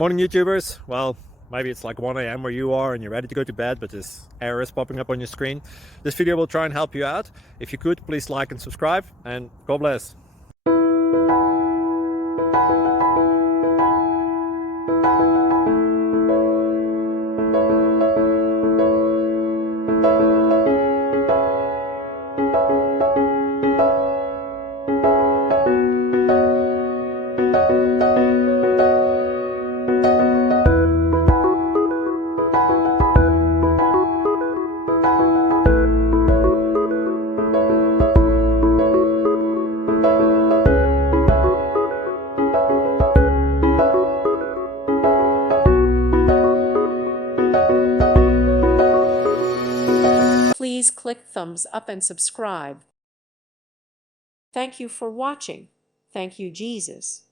Morning YouTubers. Well, maybe it's like 1 a.m. where you are and you're ready to go to bed, but this error is popping up on your screen. This video will try and help you out. If you could, please like and subscribe, and God bless. Please click thumbs up and subscribe. Thank you for watching. Thank you, Jesus.